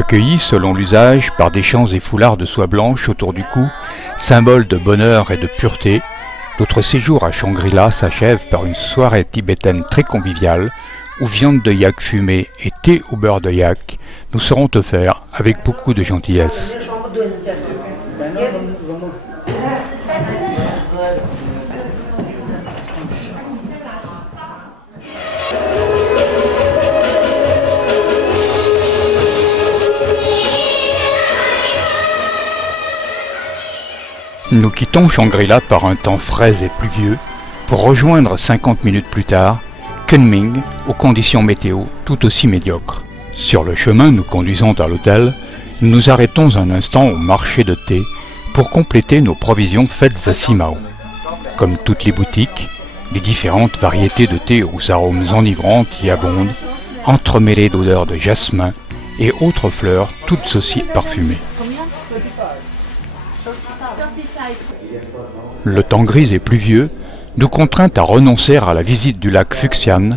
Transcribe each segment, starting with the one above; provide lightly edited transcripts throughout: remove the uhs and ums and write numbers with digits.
Accueillis selon l'usage par des chants et foulards de soie blanche autour du cou, symbole de bonheur et de pureté, notre séjour à Shangri-La s'achève par une soirée tibétaine très conviviale où viande de yak fumée et thé au beurre de yak nous seront offerts avec beaucoup de gentillesse. Nous quittons Shangri-La par un temps frais et pluvieux pour rejoindre 50 minutes plus tard Kunming aux conditions météo tout aussi médiocres. Sur le chemin nous conduisant à l'hôtel, nous nous arrêtons un instant au marché de thé pour compléter nos provisions faites à Simao. Comme toutes les boutiques, les différentes variétés de thé aux arômes enivrants y abondent, entremêlées d'odeurs de jasmin et autres fleurs toutes aussi parfumées. Le temps gris et pluvieux nous contraint à renoncer à la visite du lac Fuxian,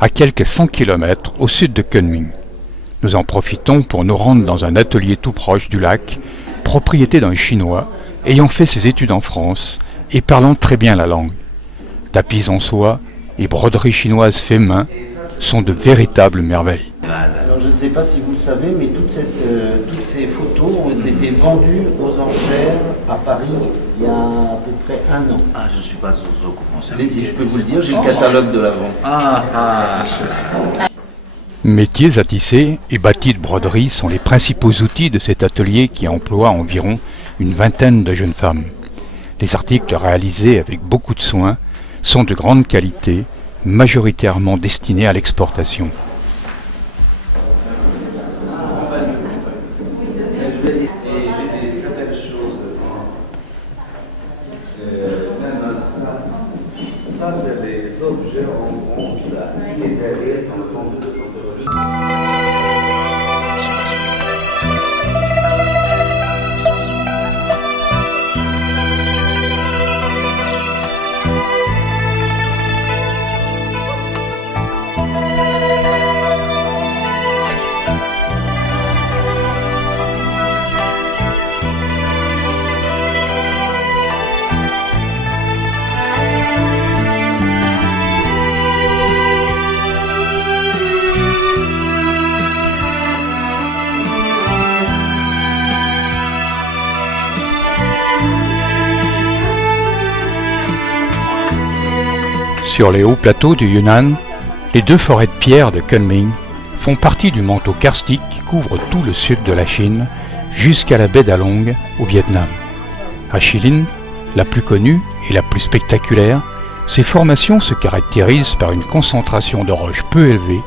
à quelques 100 km au sud de Kunming. Nous en profitons pour nous rendre dans un atelier tout proche du lac, propriété d'un Chinois ayant fait ses études en France et parlant très bien la langue. Tapis en soie et broderies chinoises fait main sont de véritables merveilles. Alors je ne sais pas si vous le savez, mais toutes ces photos ont été vendues aux enchères à Paris il y a à peu près 1 an. Ah, je ne suis pas au courant. Allez-y, je peux vous le dire, j'ai le catalogue de la vente. Métiers à tisser et bâtis de broderie sont les principaux outils de cet atelier qui emploie environ une vingtaine de jeunes femmes. Les articles réalisés avec beaucoup de soin sont de grande qualité, majoritairement destinés à l'exportation. Ça, c'est des objets en bronze là, qui est derrière dans le fond de Sur les hauts plateaux du Yunnan, les 2 forêts de pierre de Kunming font partie du manteau karstique qui couvre tout le sud de la Chine jusqu'à la baie d'Along au Vietnam. À Shilin, la plus connue et la plus spectaculaire, ces formations se caractérisent par une concentration de roches peu élevée,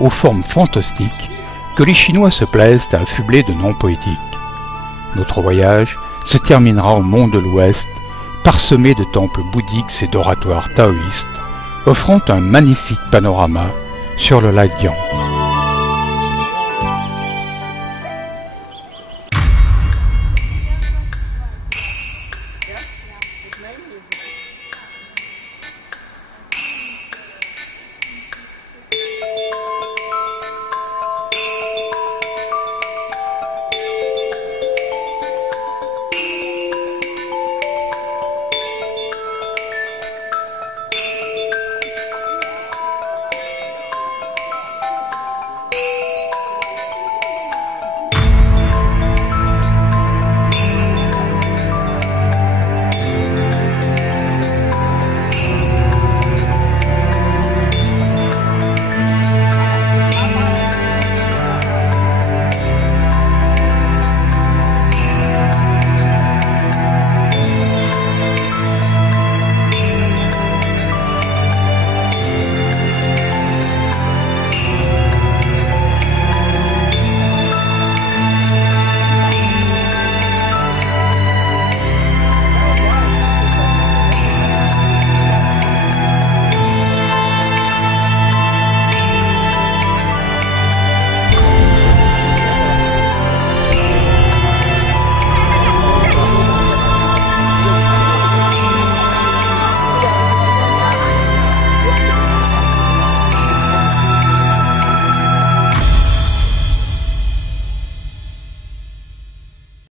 aux formes fantastiques, que les Chinois se plaisent à affubler de noms poétiques. Notre voyage se terminera au mont de l'Ouest, parsemé de temples bouddhiques et d'oratoires taoïstes, offrant un magnifique panorama sur le lac Dian.